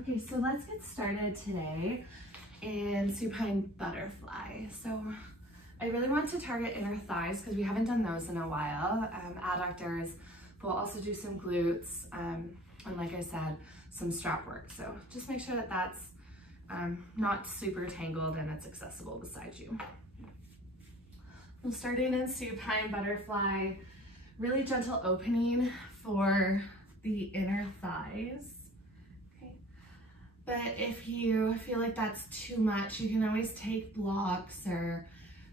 Okay, so let's get started today in supine butterfly. So I really want to target inner thighs because we haven't done those in a while. Adductors, we'll also do some glutes, and like I said, some strap work. So just make sure that that's not super tangled and it's accessible beside you. We're starting in supine butterfly, really gentle opening for the inner thighs. But if you feel like that's too much, you can always take blocks or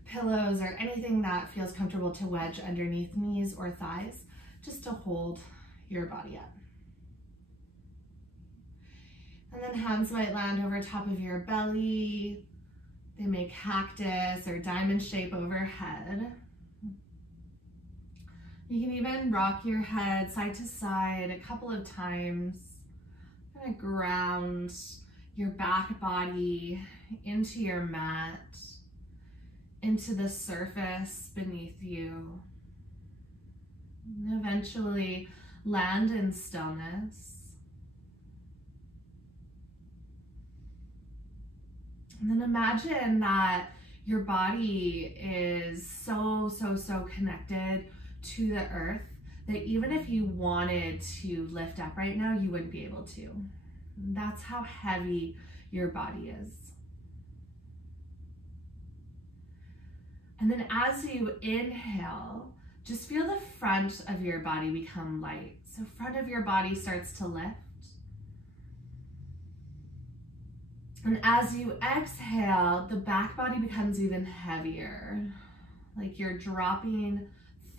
pillows or anything that feels comfortable to wedge underneath knees or thighs, just to hold your body up. And then hands might land over top of your belly. They make cactus or diamond shape overhead. You can even rock your head side to side a couple of times. Kind of ground your back body into your mat, into the surface beneath you, and eventually land in stillness. And then imagine that your body is so connected to the earth that even if you wanted to lift up right now, you wouldn't be able to. That's how heavy your body is. And then as you inhale, just feel the front of your body become light. So front of your body starts to lift. And as you exhale, the back body becomes even heavier, like you're dropping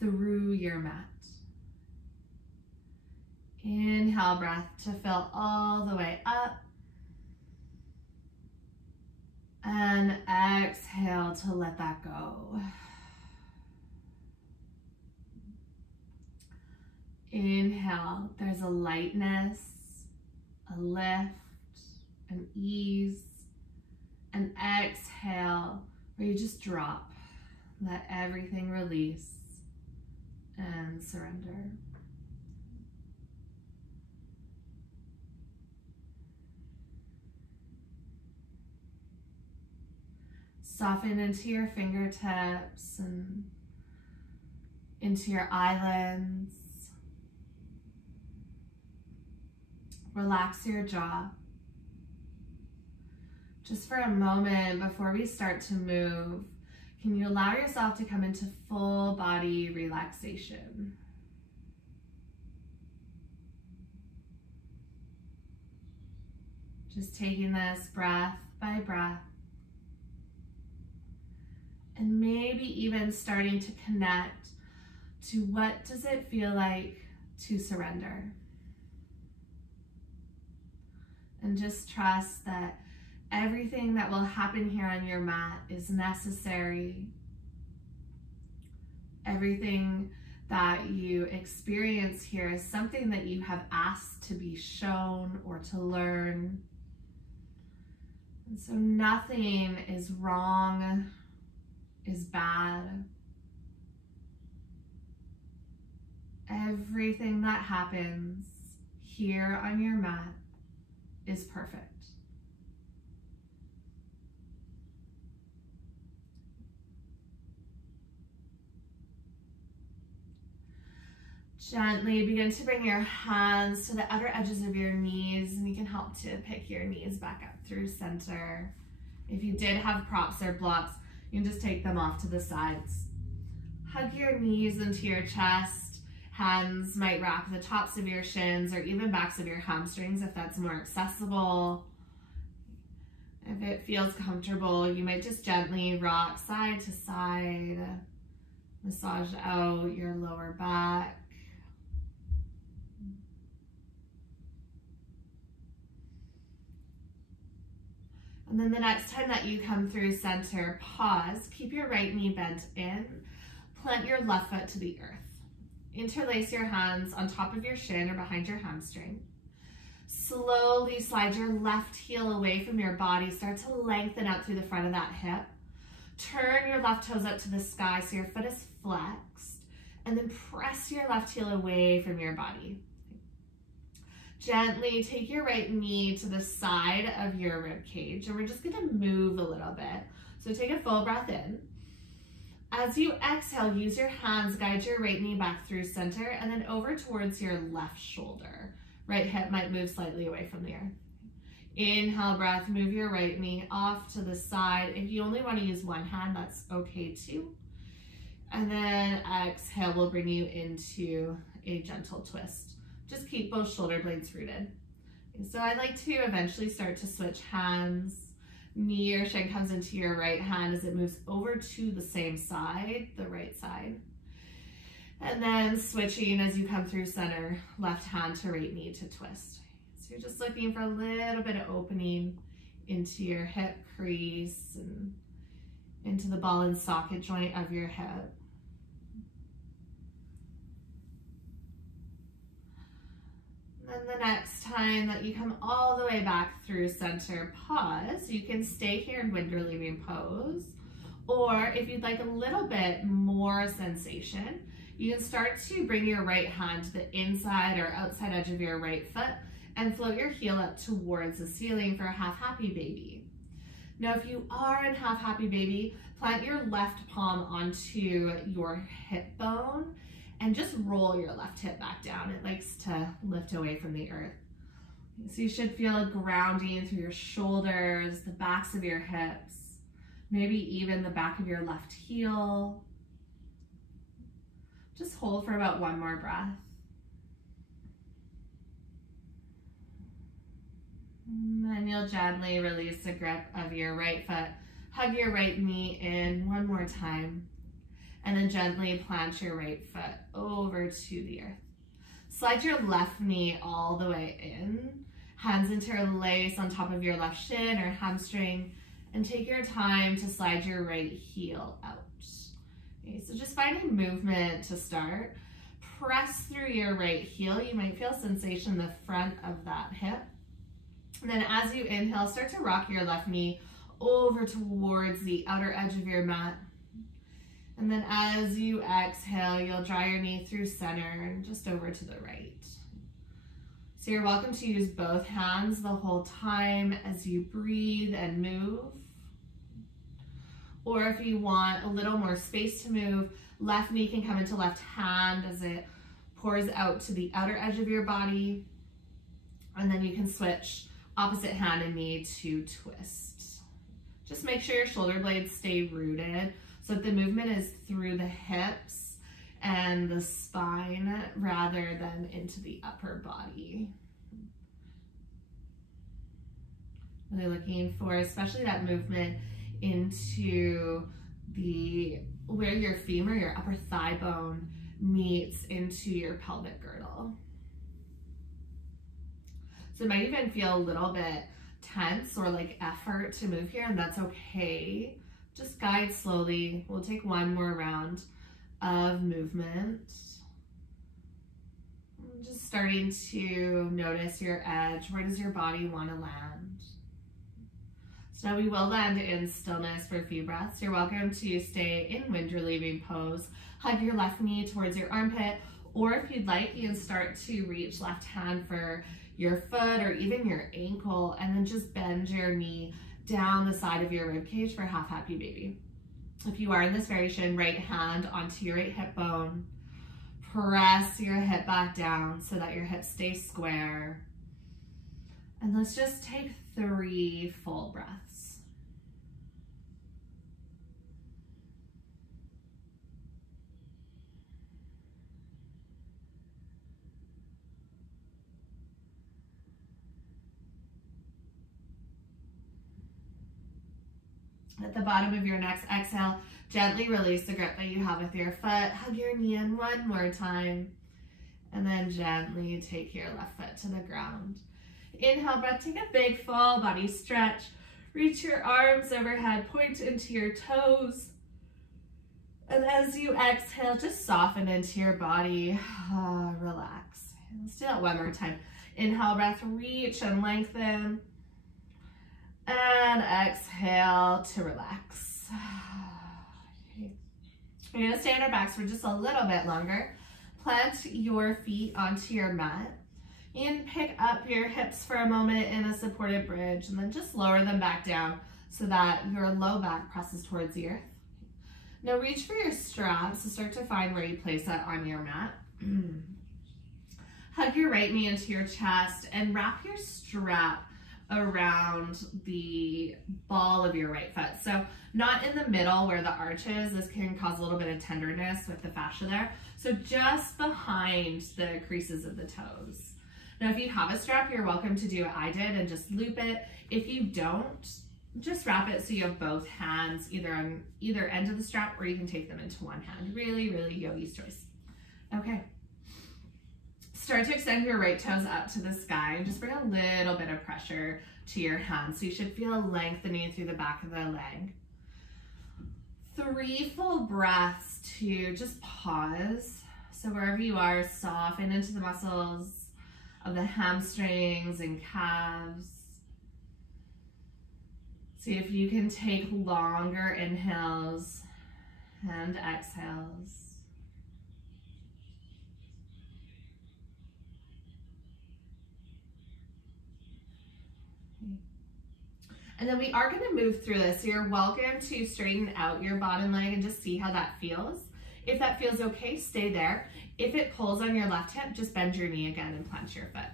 through your mat. Inhale, breath to fill all the way up. And exhale to let that go. Inhale, there's a lightness, a lift, an ease. And exhale, where you just drop. Let everything release and surrender. Soften into your fingertips and into your eyelids. Relax your jaw. Just for a moment before we start to move, can you allow yourself to come into full body relaxation? Just taking this breath by breath. And maybe even starting to connect to what does it feel like to surrender. And just trust that everything that will happen here on your mat is necessary. Everything that you experience here is something that you have asked to be shown or to learn. And so nothing is wrong, is bad. Everything that happens here on your mat is perfect. Gently begin to bring your hands to the outer edges of your knees, and you can help to pick your knees back up through center. If you did have props or blocks, you can just take them off to the sides. Hug your knees into your chest. Hands might wrap the tops of your shins or even backs of your hamstrings if that's more accessible. If it feels comfortable, you might just gently rock side to side. Massage out your lower back. And then the next time that you come through center, pause, keep your right knee bent in, plant your left foot to the earth. Interlace your hands on top of your shin or behind your hamstring. Slowly slide your left heel away from your body, start to lengthen out through the front of that hip. Turn your left toes up to the sky so your foot is flexed, and then press your left heel away from your body. Gently take your right knee to the side of your rib cage, and we're just gonna move a little bit. So take a full breath in. As you exhale, use your hands, guide your right knee back through center and then over towards your left shoulder. Right hip might move slightly away from the earth. Inhale, breath, move your right knee off to the side. If you only want to use one hand, that's okay too. And then exhale will bring you into a gentle twist. Just keep both shoulder blades rooted. So I like to eventually start to switch hands. Knee or shin comes into your right hand as it moves over to the same side, the right side. And then switching as you come through center, left hand to right knee to twist. So you're just looking for a little bit of opening into your hip crease and into the ball and socket joint of your hip. And the next time that you come all the way back through center, pause. You can stay here in wind relieving pose. Or if you'd like a little bit more sensation, you can start to bring your right hand to the inside or outside edge of your right foot and float your heel up towards the ceiling for a half happy baby. Now, if you are in half happy baby, plant your left palm onto your hip bone and just roll your left hip back down. It likes to lift away from the earth. So you should feel a grounding through your shoulders, the backs of your hips, maybe even the back of your left heel. Just hold for about one more breath. And then you'll gently release the grip of your right foot. Hug your right knee in one more time. And then gently plant your right foot over to the earth. Slide your left knee all the way in. Hands interlace on top of your left shin or hamstring. And take your time to slide your right heel out. Okay, so just finding movement to start. Press through your right heel. You might feel sensation in the front of that hip. And then as you inhale, start to rock your left knee over towards the outer edge of your mat. And then as you exhale, you'll draw your knee through center and just over to the right. So you're welcome to use both hands the whole time as you breathe and move. Or if you want a little more space to move, left knee can come into left hand as it pours out to the outer edge of your body. And then you can switch opposite hand and knee to twist. Just make sure your shoulder blades stay rooted so that the movement is through the hips and the spine rather than into the upper body. Really looking for especially that movement into where your femur, your upper thigh bone meets into your pelvic girdle. So it might even feel a little bit tense or like effort to move here, and that's okay. Just guide slowly. We'll take one more round of movement. Just starting to notice your edge. Where does your body want to land? So now we will land in stillness for a few breaths. You're welcome to stay in wind relieving pose. Hug your left knee towards your armpit, or if you'd like, you can start to reach left hand for your foot or even your ankle, and then just bend your knee down the side of your rib cage for half happy baby. If you are in this variation, right hand onto your right hip bone. Press your hip back down so that your hips stay square. And let's just take 3 full breaths. At the bottom of your next exhale, gently release the grip that you have with your foot. Hug your knee in one more time. And then gently take your left foot to the ground. Inhale, breath, take a big full body stretch. Reach your arms overhead, point into your toes. And as you exhale, just soften into your body. Relax. Let's do that one more time. Inhale, breath, reach and lengthen. And exhale to relax. Okay. We're going to stay on our backs for just a little bit longer. Plant your feet onto your mat. And pick up your hips for a moment in a supported bridge and then just lower them back down so that your low back presses towards the earth. Now reach for your straps to start to find where you place that on your mat. Hug your right knee into your chest and wrap your strap around the ball of your right foot. So not in the middle where the arch is. This can cause a little bit of tenderness with the fascia there. So just behind the creases of the toes. Now, if you have a strap, you're welcome to do what I did and just loop it. If you don't, just wrap it so you have both hands either on either end of the strap, or you can take them into one hand. Really, really yogi's choice. Okay. Start to extend your right toes up to the sky and just bring a little bit of pressure to your hands. So you should feel a lengthening through the back of the leg. 3 full breaths to just pause. So wherever you are, soften into the muscles of the hamstrings and calves. See if you can take longer inhales and exhales. And then we are going to move through this. So you're welcome to straighten out your bottom leg and just see how that feels. If that feels okay, stay there. If it pulls on your left hip, just bend your knee again and plant your foot.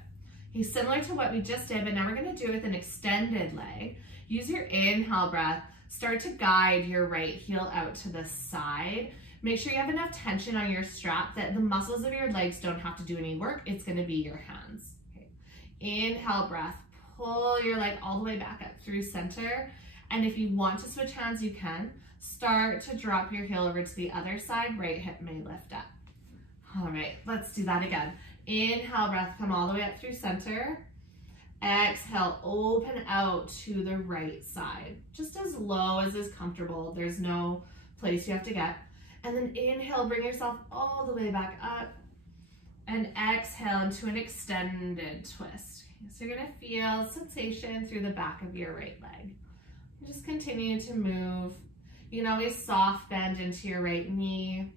Okay, similar to what we just did, but now we're going to do it with an extended leg. Use your inhale breath. Start to guide your right heel out to the side. Make sure you have enough tension on your strap that the muscles of your legs don't have to do any work. It's going to be your hands. Okay. Inhale breath. Pull your leg all the way back up through center. And if you want to switch hands, you can. Start to drop your heel over to the other side. Right hip may lift up. All right, let's do that again. Inhale breath, come all the way up through center. Exhale, open out to the right side. Just as low as is comfortable. There's no place you have to get. And then inhale, bring yourself all the way back up. And exhale into an extended twist. So you're gonna feel sensation through the back of your right leg. Just continue to move. You can always soft bend into your right knee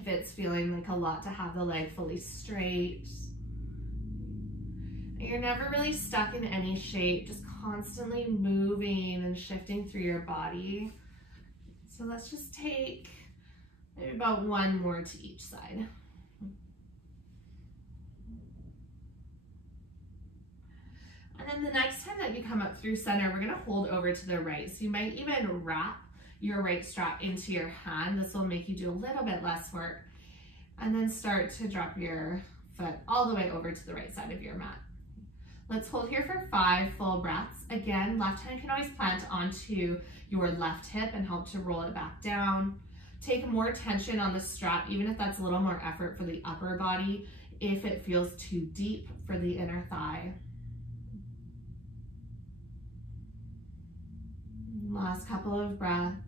if it's feeling like a lot to have the leg fully straight. You're never really stuck in any shape, just constantly moving and shifting through your body. So let's just take maybe about 1 more to each side. And then the next time that you come up through center, we're gonna hold over to the right. So you might even wrap your right strap into your hand. This will make you do a little bit less work. And then start to drop your foot all the way over to the right side of your mat. Let's hold here for 5 full breaths. Again, left hand can always plant onto your left hip and help to roll it back down. Take more tension on the strap, even if that's a little more effort for the upper body, if it feels too deep for the inner thigh. Last couple of breaths.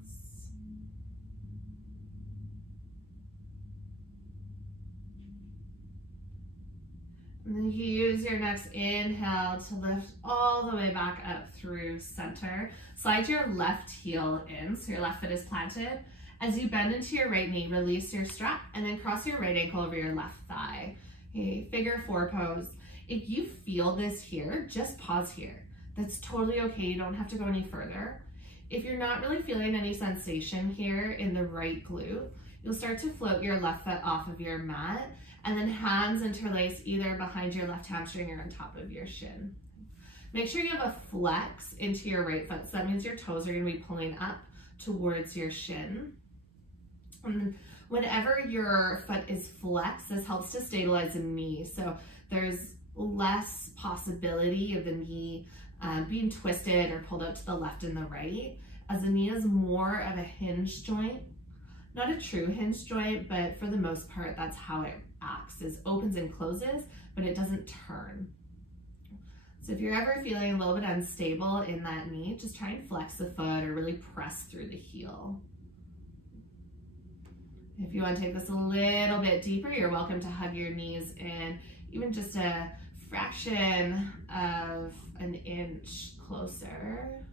And then you use your next inhale to lift all the way back up through center. Slide your left heel in, so your left foot is planted. As you bend into your right knee, release your strap and then cross your right ankle over your left thigh. Okay, figure 4 pose. If you feel this here, just pause here. That's totally okay, you don't have to go any further. If you're not really feeling any sensation here in the right glute, you'll start to float your left foot off of your mat and then hands interlace either behind your left hamstring or on top of your shin. Make sure you have a flex into your right foot. So that means your toes are gonna be pulling up towards your shin. And whenever your foot is flexed, this helps to stabilize the knee. So there's less possibility of the knee being twisted or pulled out to the left and the right, as the knee is more of a hinge joint. Not a true hinge joint, but for the most part, that's how it acts, is opens and closes, but it doesn't turn. So if you're ever feeling a little bit unstable in that knee, just try and flex the foot or really press through the heel. If you want to take this a little bit deeper, you're welcome to hug your knees in even just a fraction of an inch closer.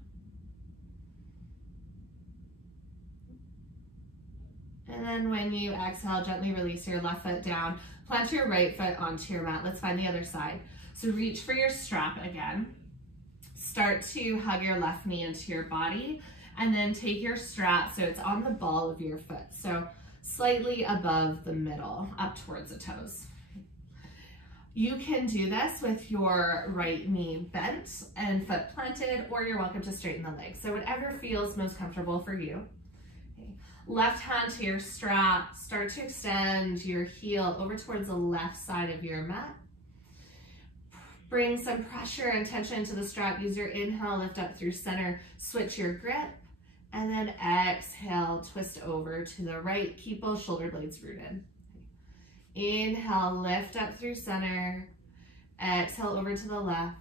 And then when you exhale, gently release your left foot down. Plant your right foot onto your mat. Let's find the other side. So reach for your strap again. Start to hug your left knee into your body, and then take your strap so it's on the ball of your foot. So slightly above the middle, up towards the toes. You can do this with your right knee bent and foot planted, or you're welcome to straighten the legs. So whatever feels most comfortable for you. Okay. Left hand to your strap, start to extend your heel over towards the left side of your mat. Bring some pressure and tension to the strap. Use your inhale, lift up through center, switch your grip, and then exhale, twist over to the right. Keep both shoulder blades rooted. Inhale, lift up through center. Exhale over to the left.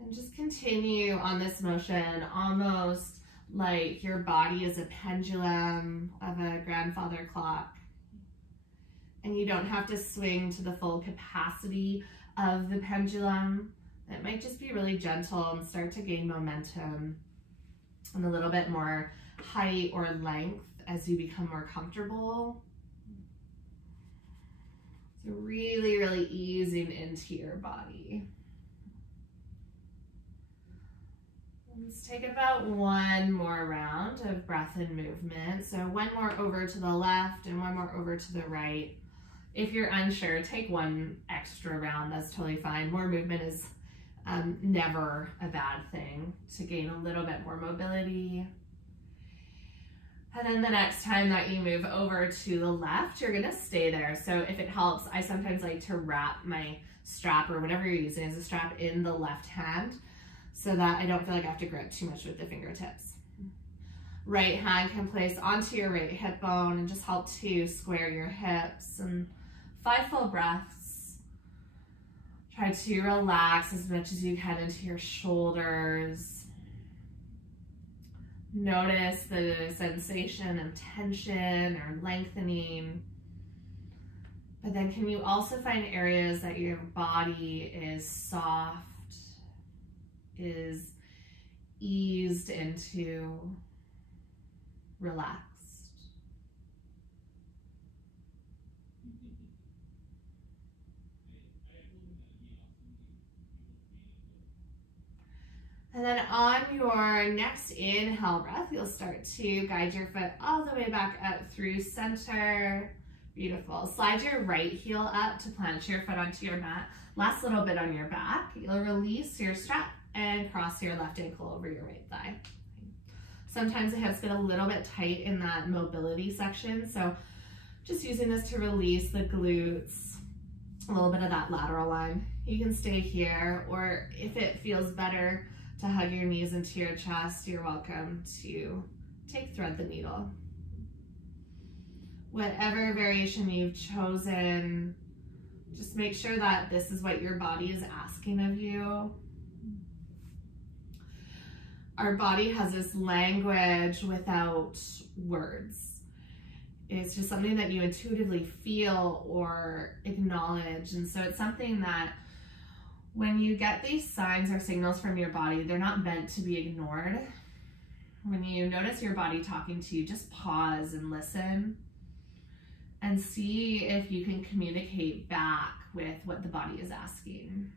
And just continue on this motion, almost like your body is a pendulum of a grandfather clock. And you don't have to swing to the full capacity of the pendulum. It might just be really gentle and start to gain momentum and a little bit more height or length as you become more comfortable. So really, really easing into your body. Let's take about one more round of breath and movement. So one more over to the left and one more over to the right. If you're unsure, take one extra round, that's totally fine. More movement is never a bad thing to gain a little bit more mobility. And then the next time that you move over to the left, you're gonna stay there. So if it helps, I sometimes like to wrap my strap or whatever you're using as a strap in the left hand so that I don't feel like I have to grip too much with the fingertips. Right hand can place onto your right hip bone and just help to square your hips. And 5 full breaths. Try to relax as much as you can into your shoulders. Notice the sensation of tension or lengthening. But then can you also find areas that your body is soft, is eased into, relaxed? And then on your next inhale breath, you'll start to guide your foot all the way back up through center. Beautiful. Slide your right heel up to plant your foot onto your mat. Last little bit on your back. You'll release your strap and cross your left ankle over your right thigh. Sometimes the hips get a little bit tight in that mobility section, so just using this to release the glutes, a little bit of that lateral line. You can stay here, or if it feels better to hug your knees into your chest, you're welcome to take thread the needle. Whatever variation you've chosen, just make sure that this is what your body is asking of you. Our body has this language without words. It's just something that you intuitively feel or acknowledge. And so it's something that when you get these signs or signals from your body, they're not meant to be ignored. When you notice your body talking to you, just pause and listen and see if you can communicate back with what the body is asking.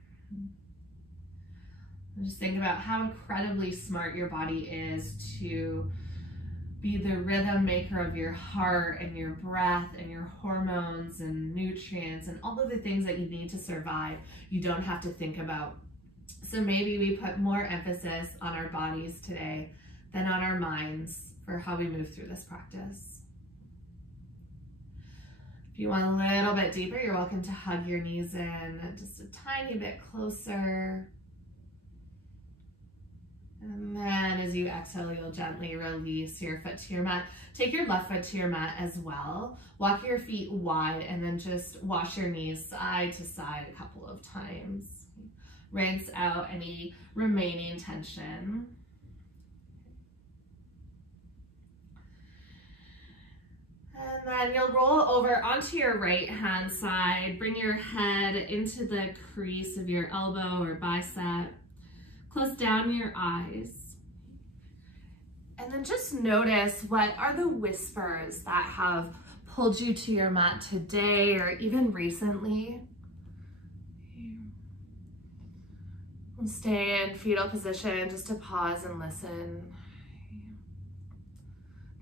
And just think about how incredibly smart your body is to be the rhythm maker of your heart and your breath and your hormones and nutrients and all of the things that you need to survive. You don't have to think about. So maybe we put more emphasis on our bodies today than on our minds for how we move through this practice. If you want a little bit deeper, you're welcome to hug your knees in just a tiny bit closer. And then as you exhale, you'll gently release your foot to your mat. Take your left foot to your mat as well. Walk your feet wide and then just wash your knees side to side a couple of times. Rinse out any remaining tension. And then you'll roll over onto your right hand side. Bring your head into the crease of your elbow or bicep. Close down your eyes. And then just notice, what are the whispers that have pulled you to your mat today or even recently? Stay in fetal position just to pause and listen.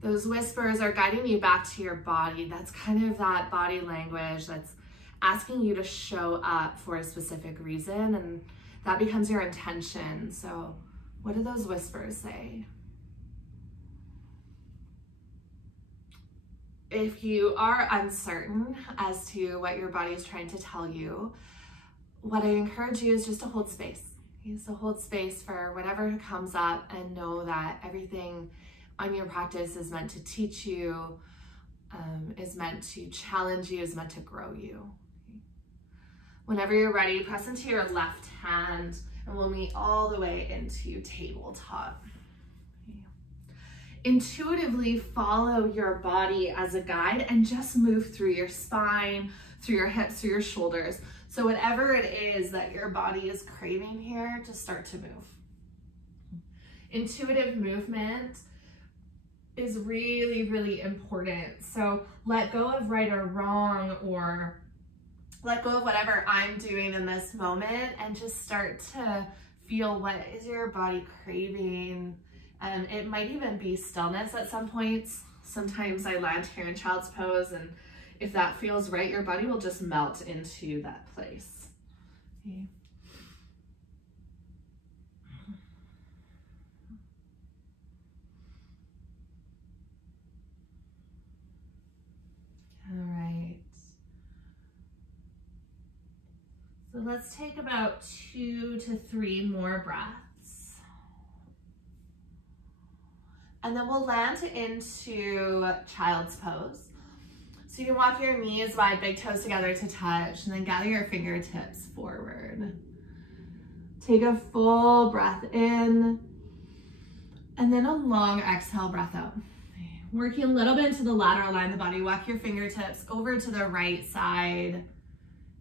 Those whispers are guiding you back to your body. That's kind of that body language that's asking you to show up for a specific reason, and that becomes your intention. So what do those whispers say? If you are uncertain as to what your body is trying to tell you, what I encourage you is just to hold space. So hold space for whatever comes up, and know that everything on your practice is meant to teach you, is meant to challenge you, is meant to grow you. Whenever you're ready, press into your left hand, and we'll meet all the way into tabletop. Intuitively follow your body as a guide and just move through your spine, through your hips, through your shoulders. So whatever it is that your body is craving here, just start to move. Intuitive movement is really, really important. So let go of right or wrong, or let go of whatever I'm doing in this moment, and just start to feel what is your body craving. It might even be stillness at some points. Sometimes I land here in child's pose, and if that feels right, your body will just melt into that place. Okay. All right. So let's take about 2 to 3 more breaths. And then we'll land into child's pose. So you can walk your knees wide, big toes together to touch, and then gather your fingertips forward. Take a full breath in, and then a long exhale, breath out. Working a little bit into the lateral line of the body, walk your fingertips over to the right side.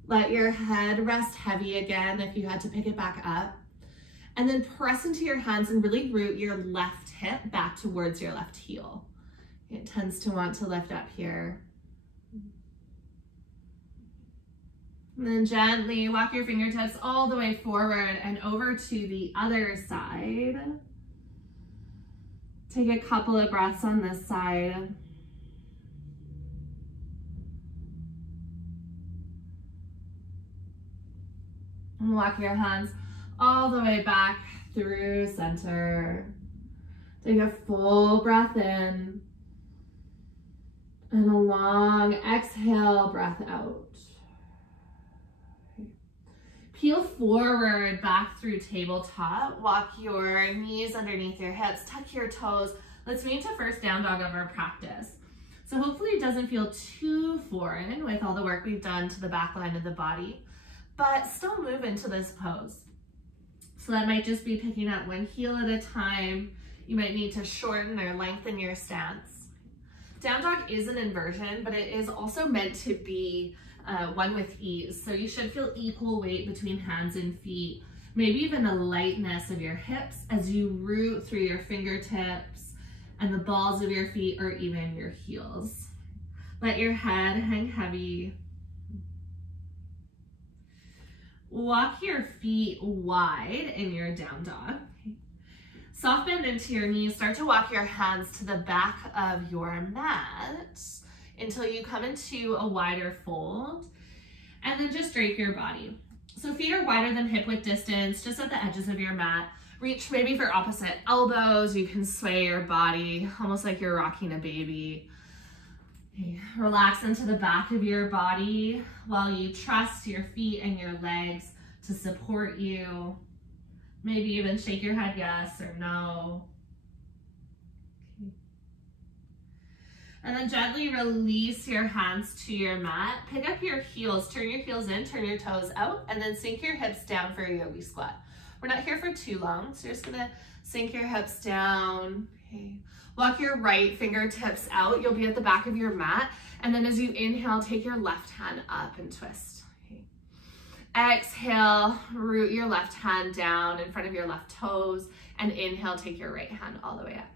Let your head rest heavy again if you had to pick it back up. And then press into your hands and really root your left hip back towards your left heel. It tends to want to lift up here. And then gently walk your fingertips all the way forward and over to the other side. Take a couple of breaths on this side. And walk your hands all the way back through center. Take a full breath in and a long exhale, breath out. Peel forward back through tabletop. Walk your knees underneath your hips, tuck your toes. Let's move to first down dog of our practice. So hopefully it doesn't feel too foreign with all the work we've done to the back line of the body, but still move into this pose. So that might just be picking up one heel at a time. You might need to shorten or lengthen your stance. Down dog is an inversion, but it is also meant to be one with ease. So you should feel equal weight between hands and feet, maybe even a lightness of your hips as you root through your fingertips and the balls of your feet, or even your heels. Let your head hang heavy. Walk your feet wide in your down dog. Soft bend into your knees. Start to walk your hands to the back of your mat until you come into a wider fold, and then just drape your body. So feet are wider than hip width distance, just at the edges of your mat. Reach maybe for opposite elbows. You can sway your body almost like you're rocking a baby. Okay. Relax into the back of your body while you trust your feet and your legs to support you. Maybe even shake your head yes or no. Okay. And then gently release your hands to your mat. Pick up your heels, turn your heels in, turn your toes out, and then sink your hips down for a yogi squat. We're not here for too long, so you're just gonna sink your hips down. Okay. Walk your right fingertips out. You'll be at the back of your mat. And then as you inhale, take your left hand up and twist. Okay. Exhale, root your left hand down in front of your left toes, and inhale, take your right hand all the way up.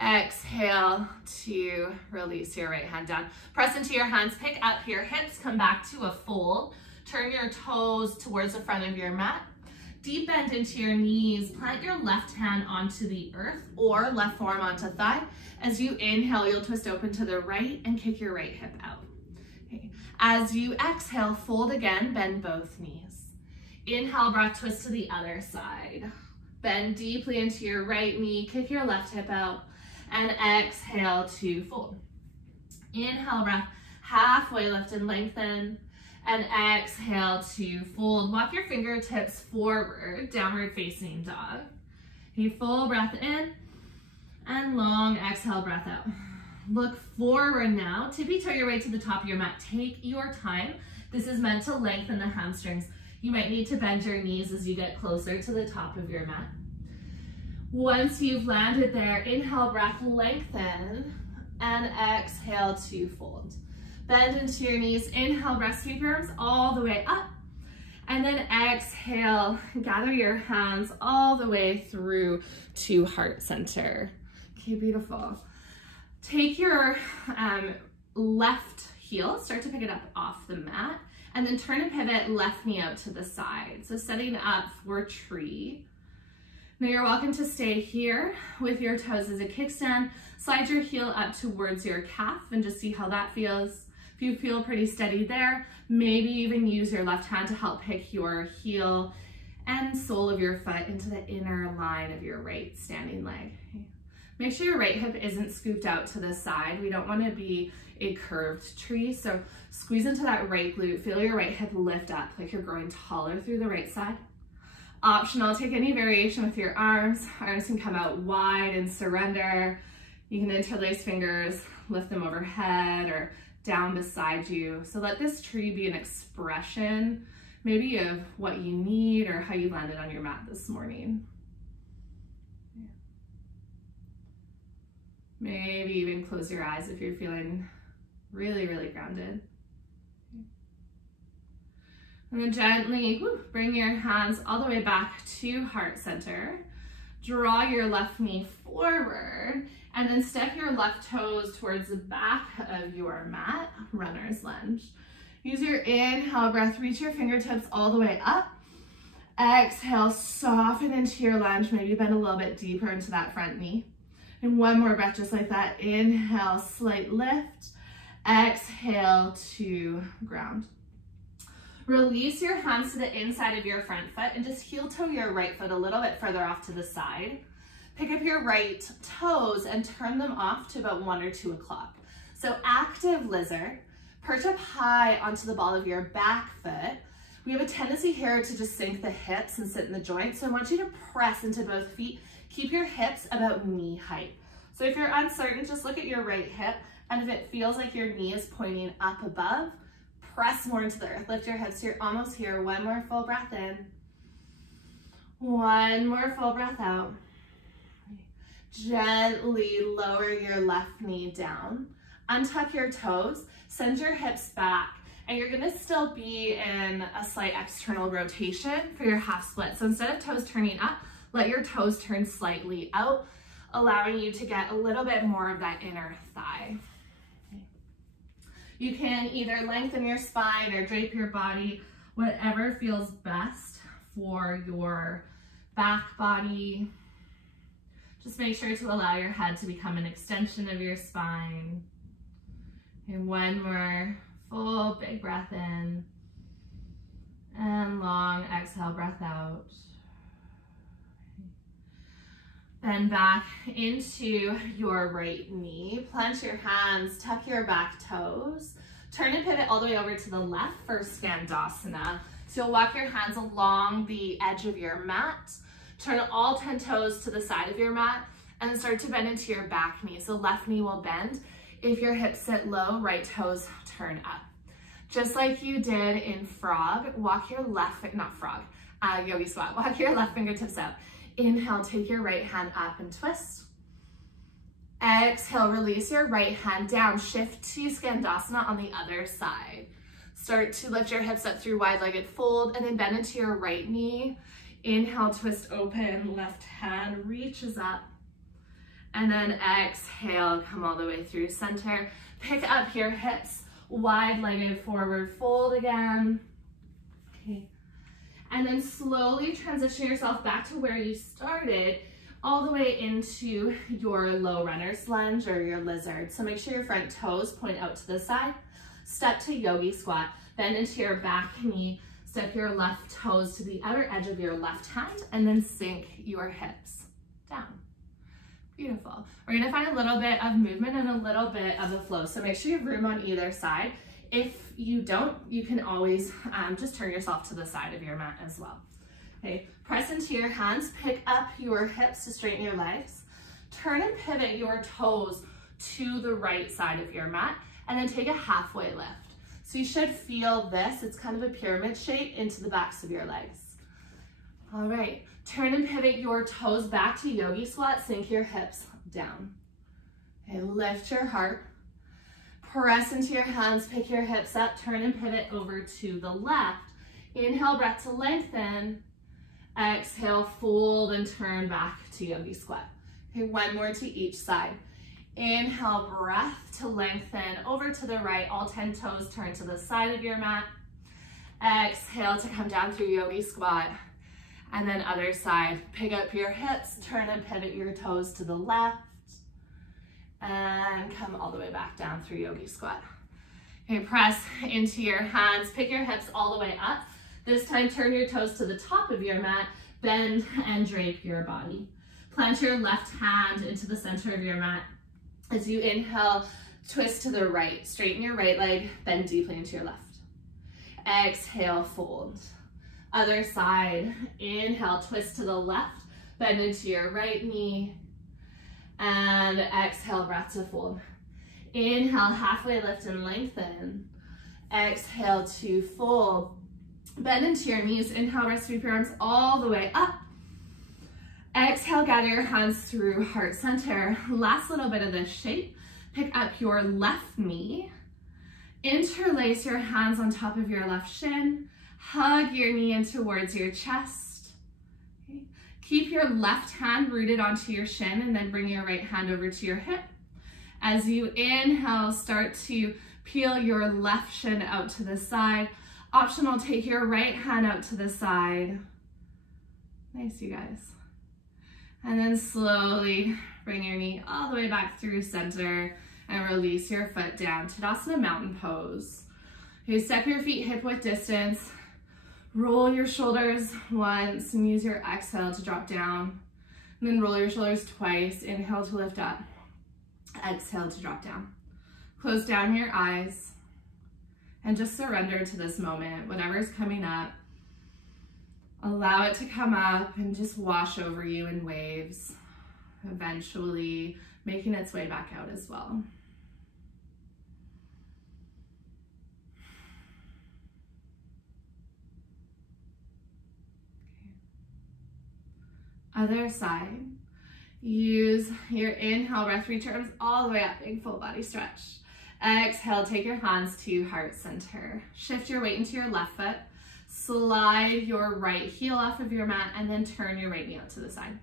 Exhale to release your right hand down. Press into your hands, pick up your hips, come back to a fold. Turn your toes towards the front of your mat. Deep bend into your knees. Plant your left hand onto the earth or left forearm onto thigh. As you inhale, you'll twist open to the right and kick your right hip out. Okay. As you exhale, fold again, bend both knees. Inhale, breath, twist to the other side. Bend deeply into your right knee, kick your left hip out, and exhale to fold. Inhale, breath, halfway lift and lengthen, and exhale to fold. Walk your fingertips forward, downward facing dog. Okay, full breath in, and long exhale, breath out. Look forward now, tippy toe your way to the top of your mat. Take your time. This is meant to lengthen the hamstrings. You might need to bend your knees as you get closer to the top of your mat. Once you've landed there, inhale, breath, lengthen, and exhale to fold. Bend into your knees, inhale, breath, sweep your arms all the way up, and then exhale, gather your hands all the way through to heart center. Okay, beautiful. Take your left heel, start to pick it up off the mat, and then turn and pivot left knee out to the side. So setting up for tree. Now you're welcome to stay here with your toes as a kickstand. Slide your heel up towards your calf and just see how that feels. If you feel pretty steady there, maybe even use your left hand to help pick your heel and sole of your foot into the inner line of your right standing leg. Make sure your right hip isn't scooped out to the side. We don't want to be a curved tree, so squeeze into that right glute. Feel your right hip lift up like you're growing taller through the right side. Optional, take any variation with your arms. Arms can come out wide and surrender. You can interlace fingers, lift them overhead or down beside you. So let this tree be an expression, maybe of what you need or how you landed on your mat this morning. Maybe even close your eyes if you're feeling really, really grounded. And then gently bring your hands all the way back to heart center. Draw your left knee forward and then step your left toes towards the back of your mat, runner's lunge. Use your inhale breath, reach your fingertips all the way up. Exhale, soften into your lunge, maybe bend a little bit deeper into that front knee. And one more breath just like that. Inhale, slight lift. Exhale to ground. Release your hands to the inside of your front foot and just heel toe your right foot a little bit further off to the side. Pick up your right toes and turn them off to about 1 or 2 o'clock. So active lizard, perch up high onto the ball of your back foot. We have a tendency here to just sink the hips and sit in the joints. So I want you to press into both feet. Keep your hips about knee height. So if you're uncertain, just look at your right hip, and if it feels like your knee is pointing up above, press more into the earth. Lift your hips, you're almost here. One more full breath in. One more full breath out. Gently lower your left knee down. Untuck your toes, send your hips back, and you're gonna still be in a slight external rotation for your half split. So instead of toes turning up, let your toes turn slightly out, allowing you to get a little bit more of that inner thigh. You can either lengthen your spine or drape your body, whatever feels best for your back body. Just make sure to allow your head to become an extension of your spine. And one more full big breath in and long exhale, breath out. Then back into your right knee. Plant your hands, tuck your back toes. Turn and pivot all the way over to the left for Skandasana. So you'll walk your hands along the edge of your mat. Turn all 10 toes to the side of your mat and then start to bend into your back knee. So left knee will bend. If your hips sit low, right toes turn up. Just like you did in frog, walk your left, not frog, yogi squat. Walk your left fingertips out. Inhale, take your right hand up and twist. Exhale, release your right hand down. Shift to Skandasana on the other side. Start to lift your hips up through wide-legged fold and then bend into your right knee. Inhale, twist open, left hand reaches up. And then exhale, come all the way through center. Pick up your hips, wide-legged forward fold again. Okay. And then slowly transition yourself back to where you started, all the way into your low runner's lunge or your lizard. So make sure your front toes point out to the side. Step to yogi squat, bend into your back knee, step your left toes to the outer edge of your left hand, and then sink your hips down. Beautiful. We're gonna find a little bit of movement and a little bit of a flow. So make sure you have room on either side. If you don't, you can always just turn yourself to the side of your mat as well. Okay, press into your hands, pick up your hips to straighten your legs, turn and pivot your toes to the right side of your mat, and then take a halfway lift. So you should feel this, it's kind of a pyramid shape into the backs of your legs. All right, turn and pivot your toes back to yogi squat, sink your hips down. Okay, lift your heart, press into your hands, pick your hips up, turn and pivot over to the left. Inhale, breath to lengthen. Exhale, fold and turn back to yogi squat. Okay, one more to each side. Inhale, breath to lengthen over to the right. All 10 toes turn to the side of your mat. Exhale to come down through yogi squat. And then other side, pick up your hips, turn and pivot your toes to the left. And come all the way back down through yogi squat. Okay, press into your hands, pick your hips all the way up. This time, turn your toes to the top of your mat, bend and drape your body. Plant your left hand into the center of your mat. As you inhale, twist to the right, straighten your right leg, bend deeply into your left. Exhale, fold. Other side, inhale, twist to the left, bend into your right knee, and exhale, breath to fold. Inhale, halfway lift and lengthen. Exhale to fold. Bend into your knees. Inhale, rest sweep your arms all the way up. Exhale, gather your hands through heart center. Last little bit of this shape. Pick up your left knee. Interlace your hands on top of your left shin. Hug your knee in towards your chest. Okay. Keep your left hand rooted onto your shin and then bring your right hand over to your hip. As you inhale, start to peel your left shin out to the side. Optional, take your right hand out to the side. Nice, you guys. And then slowly bring your knee all the way back through center and release your foot down. Tadasana mountain pose. Okay, step your feet hip width distance. Roll your shoulders once and use your exhale to drop down. And then roll your shoulders twice. Inhale to lift up. Exhale to drop down. Close down your eyes. And just surrender to this moment, whatever's coming up. Allow it to come up and just wash over you in waves, eventually making its way back out as well. Okay. Other side. Use your inhale breath, reach your arms all the way up, big full body stretch. Exhale, take your hands to heart center. Shift your weight into your left foot. Slide your right heel off of your mat and then turn your right knee out to the side.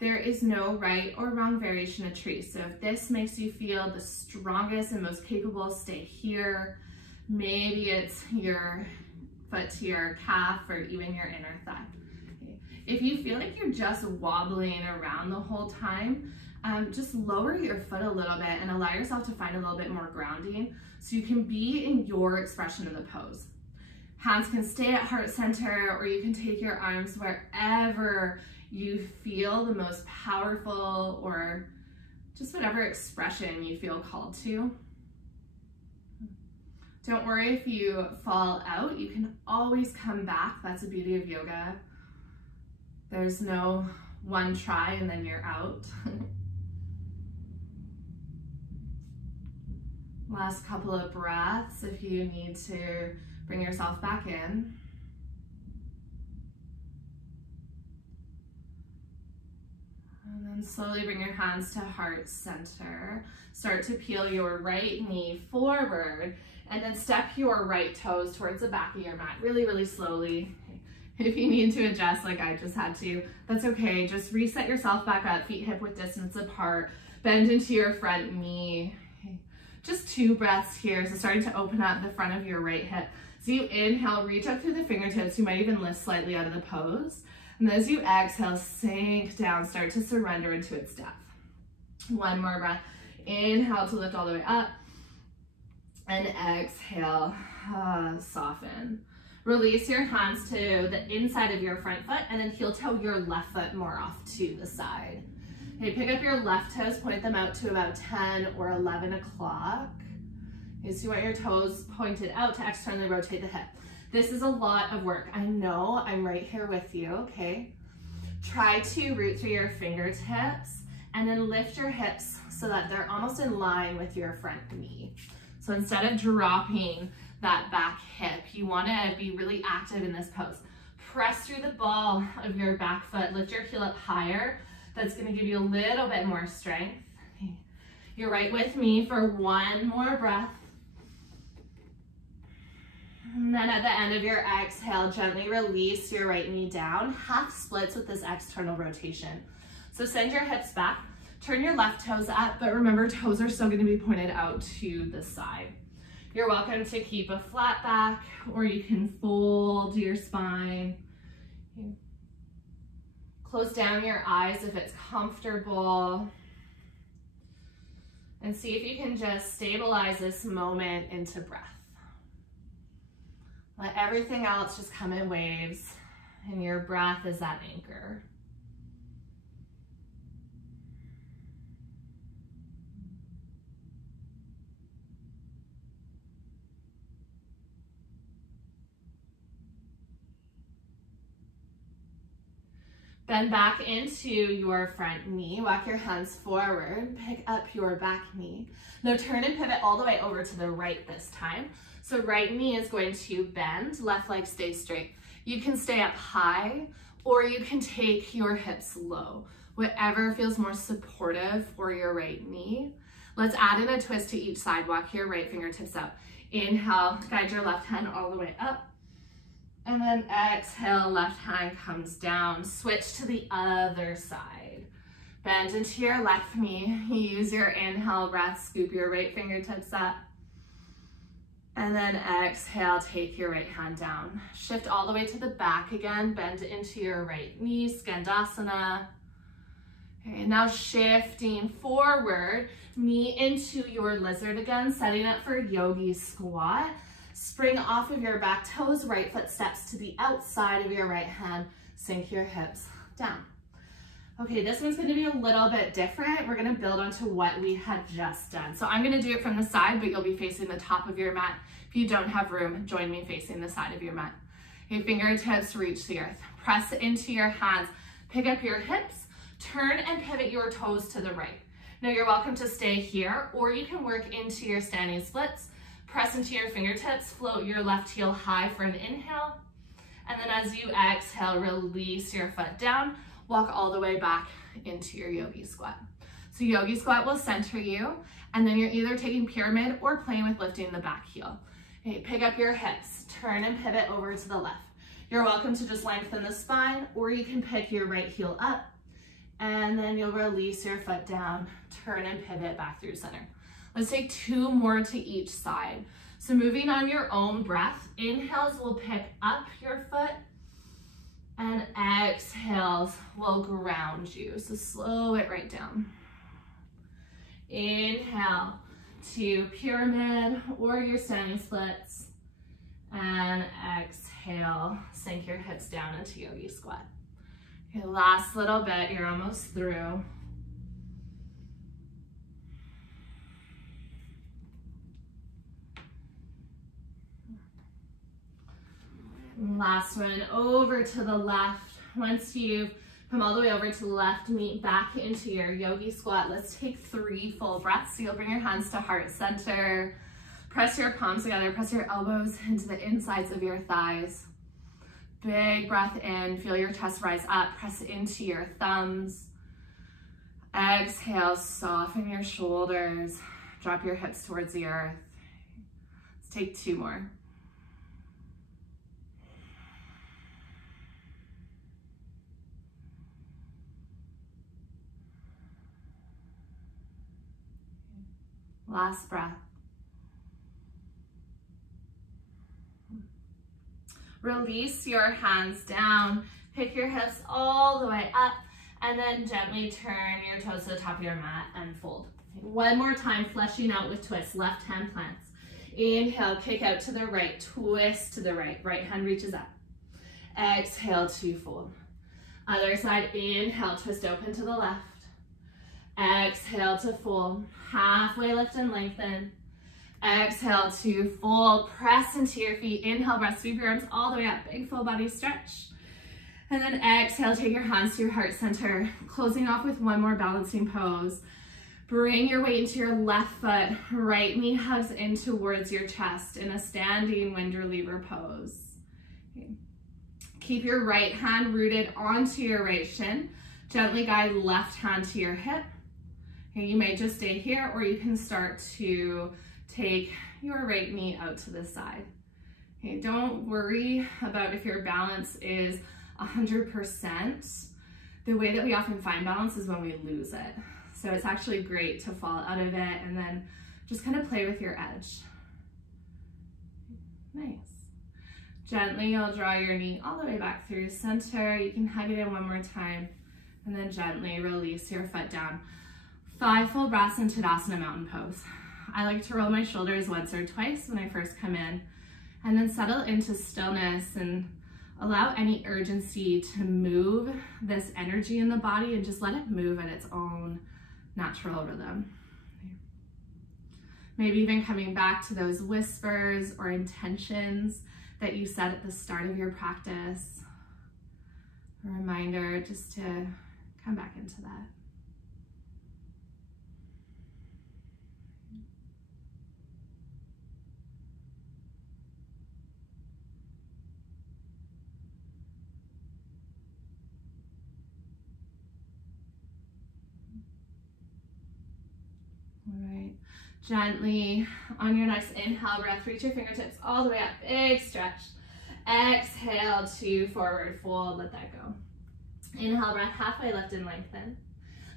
There is no right or wrong variation of tree. So if this makes you feel the strongest and most capable, stay here. Maybe it's your foot to your calf or even your inner thigh. Okay. If you feel like you're just wobbling around the whole time, just lower your foot a little bit and allow yourself to find a little bit more grounding so you can be in your expression of the pose. Hands can stay at heart center, or you can take your arms wherever you feel the most powerful, or just whatever expression you feel called to. Don't worry if you fall out, you can always come back. That's the beauty of yoga. There's no one try and then you're out. Last couple of breaths if you need to bring yourself back in. And then slowly bring your hands to heart center. Start to peel your right knee forward and then step your right toes towards the back of your mat really, really slowly. If you need to adjust like I just had to, that's okay. Just reset yourself back up, feet hip width distance apart, bend into your front knee. Just 2 breaths here. So starting to open up the front of your right hip. So you inhale, reach up through the fingertips. You might even lift slightly out of the pose. And as you exhale, sink down, start to surrender into its depth. One more breath. Inhale to lift all the way up. And exhale, soften. Release your hands to the inside of your front foot and then heel toe your left foot more off to the side. Okay, pick up your left toes, point them out to about 10 or 11 o'clock. Okay, so you want your toes pointed out to externally rotate the hip. This is a lot of work. I know, I'm right here with you, okay? Try to root through your fingertips and then lift your hips so that they're almost in line with your front knee. So instead of dropping that back hip, you want to be really active in this pose. Press through the ball of your back foot, lift your heel up higher. That's going to give you a little bit more strength. Okay. You're right with me for one more breath. And then at the end of your exhale, gently release your right knee down. Half splits with this external rotation. So send your hips back, turn your left toes up, but remember toes are still going to be pointed out to the side. You're welcome to keep a flat back, or you can fold your spine. Okay. Close down your eyes if it's comfortable. And see if you can just stabilize this moment into breath. Let everything else just come in waves, and your breath is that anchor. Bend back into your front knee. Walk your hands forward. Pick up your back knee. Now turn and pivot all the way over to the right this time. So right knee is going to bend, left leg stays straight. You can stay up high, or you can take your hips low. Whatever feels more supportive for your right knee. Let's add in a twist to each side. Walk your right fingertips up. Inhale, guide your left hand all the way up. And then exhale, left hand comes down. Switch to the other side. Bend into your left knee. Use your inhale breath, scoop your right fingertips up. And then exhale, take your right hand down. Shift all the way to the back again. Bend into your right knee, Skandasana. Okay, now shifting forward, knee into your lizard again, setting up for yogi squat. Spring off of your back toes, right foot steps to the outside of your right hand. Sink your hips down. Okay, this one's gonna be a little bit different. We're gonna build onto what we had just done. So I'm gonna do it from the side, but you'll be facing the top of your mat. If you don't have room, join me facing the side of your mat. Okay, fingertips reach the earth. Press into your hands. Pick up your hips, turn and pivot your toes to the right. Now you're welcome to stay here, or you can work into your standing splits. Press into your fingertips, float your left heel high for an inhale. And then as you exhale, release your foot down. Walk all the way back into your yogi squat. So yogi squat will center you, and then you're either taking pyramid or playing with lifting the back heel. Okay, pick up your hips, turn and pivot over to the left. You're welcome to just lengthen the spine, or you can pick your right heel up, and then you'll release your foot down, turn and pivot back through center. Let's take two more to each side. So moving on your own breath, inhales will pick up your foot, and exhales will ground you. So slow it right down. Inhale to pyramid or your standing splits, and exhale, sink your hips down into yogi squat. Okay, last little bit, you're almost through. Last one, over to the left. Once you've come all the way over to the left, meet back into your yogi squat. Let's take 3 full breaths. So you'll bring your hands to heart center. Press your palms together, press your elbows into the insides of your thighs. Big breath in, feel your chest rise up, press into your thumbs. Exhale, soften your shoulders. Drop your hips towards the earth. Let's take 2 more. Last breath. Release your hands down, pick your hips all the way up, and then gently turn your toes to the top of your mat and fold. One more time, fleshing out with twists, left hand plants. Inhale, kick out to the right, twist to the right, right hand reaches up. Exhale to fold. Other side, inhale, twist open to the left. Exhale to fold, halfway lift and lengthen. Exhale to fold, press into your feet. Inhale, breath, sweep your arms all the way up, big full body stretch. And then exhale, take your hands to your heart center, closing off with one more balancing pose. Bring your weight into your left foot, right knee hugs in towards your chest in a standing wind reliever pose. Okay. Keep your right hand rooted onto your right shin. Gently guide left hand to your hip. Okay, you may just stay here, or you can start to take your right knee out to the side. Okay, don't worry about if your balance is 100%. The way that we often find balance is when we lose it. So it's actually great to fall out of it and then just kind of play with your edge. Nice. Gently, you'll draw your knee all the way back through center. You can hug it in one more time, and then gently release your foot down. 5 full breaths in Tadasana Mountain Pose. I like to roll my shoulders once or twice when I first come in, and then settle into stillness and allow any urgency to move this energy in the body and just let it move at its own natural rhythm. Maybe even coming back to those whispers or intentions that you set at the start of your practice. A reminder just to come back into that. All right, gently on your next inhale breath, reach your fingertips all the way up, big stretch. Exhale to forward fold, let that go. Inhale breath, halfway lift and lengthen.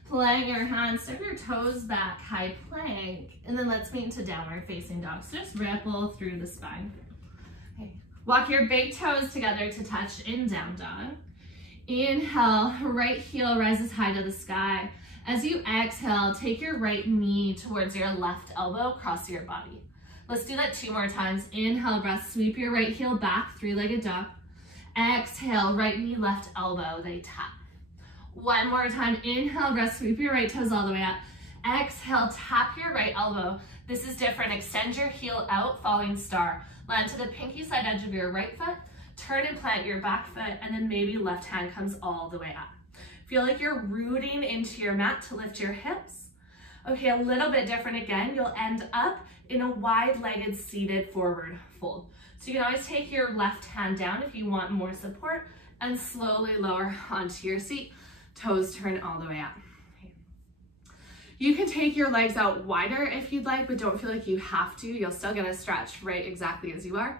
Playing your hands, step your toes back, high plank, and then let's meet into downward facing dog. So just ripple through the spine. Okay. Walk your big toes together to touch in down dog. Inhale, right heel rises high to the sky. As you exhale, take your right knee towards your left elbow, cross your body. Let's do that 2 more times. Inhale, breath, sweep your right heel back, 3-legged dog. Exhale, right knee, left elbow, they tap. 1 more time. Inhale, breath, sweep your right toes all the way up. Exhale, tap your right elbow. This is different. Extend your heel out, falling star. Land to the pinky side edge of your right foot. Turn and plant your back foot, and then maybe left hand comes all the way up. Feel like you're rooting into your mat to lift your hips. Okay, a little bit different again. You'll end up in a wide-legged seated forward fold. So you can always take your left hand down if you want more support and slowly lower onto your seat. Toes turn all the way up. Okay. You can take your legs out wider if you'd like, but don't feel like you have to. You'll still get a stretch right exactly as you are.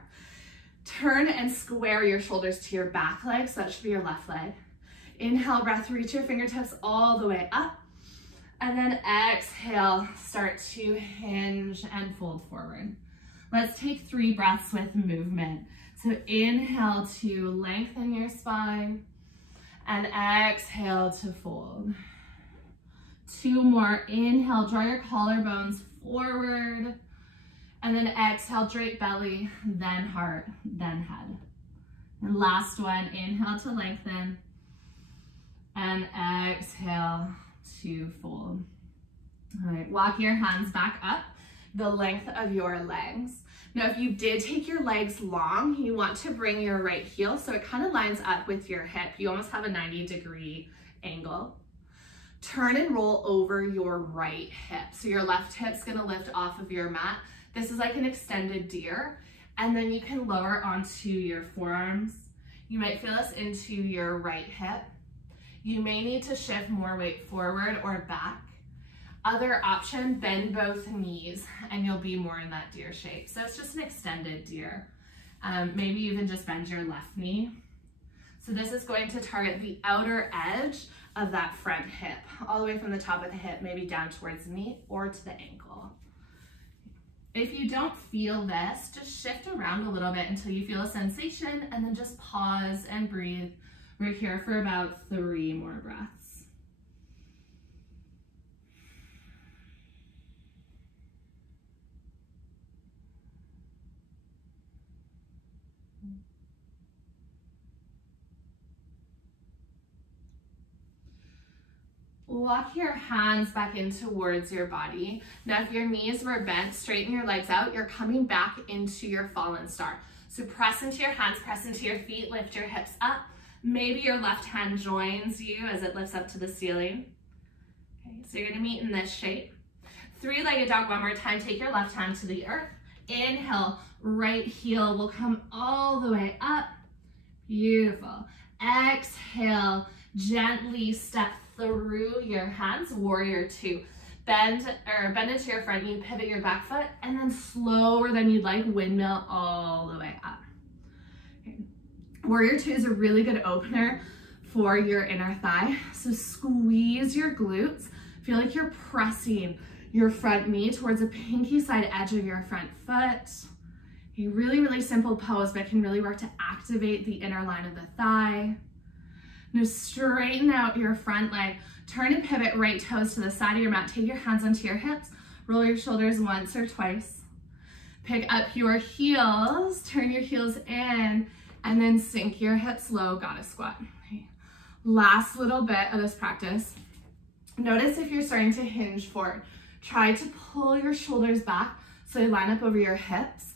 Turn and square your shoulders to your back leg, so that should be your left leg. Inhale, breath, reach your fingertips all the way up. And then exhale, start to hinge and fold forward. Let's take 3 breaths with movement. So inhale to lengthen your spine and exhale to fold. 2 more. Inhale, draw your collarbones forward. And then exhale, drape belly, then heart, then head. And last one, inhale to lengthen. And exhale to fold. All right, walk your hands back up the length of your legs. Now, if you did take your legs long, you want to bring your right heel so it kind of lines up with your hip. You almost have a 90-degree angle. Turn and roll over your right hip. So your left hip's gonna lift off of your mat. This is like an extended deer. And then you can lower onto your forearms. You might feel this into your right hip. You may need to shift more weight forward or back. Other option, bend both knees and you'll be more in that deer shape. So it's just an extended deer. Maybe even just bend your left knee. So this is going to target the outer edge of that front hip, all the way from the top of the hip, maybe down towards the knee or to the ankle. If you don't feel this, just shift around a little bit until you feel a sensation, and then just pause and breathe. We're here for about 3 more breaths. Walk your hands back in towards your body. Now, if your knees were bent, straighten your legs out. You're coming back into your fallen star. So press into your hands, press into your feet, lift your hips up. Maybe your left hand joins you as it lifts up to the ceiling. Okay, so you're gonna meet in this shape. 3-legged dog one more time. Take your left hand to the earth. Inhale, right heel will come all the way up. Beautiful. Exhale, gently step through your hands, warrior 2. Bend into your front knee, pivot your back foot, and then slower than you'd like, windmill all the way up. Okay. Warrior 2 is a really good opener for your inner thigh. So squeeze your glutes. Feel like you're pressing your front knee towards the pinky side edge of your front foot. A really, really simple pose, but can really work to activate the inner line of the thigh. Now straighten out your front leg. Turn and pivot right toes to the side of your mat. Take your hands onto your hips. Roll your shoulders once or twice. Pick up your heels. Turn your heels in and then sink your hips low. Goddess squat. Okay. Last little bit of this practice. Notice if you're starting to hinge forward. Try to pull your shoulders back so they line up over your hips.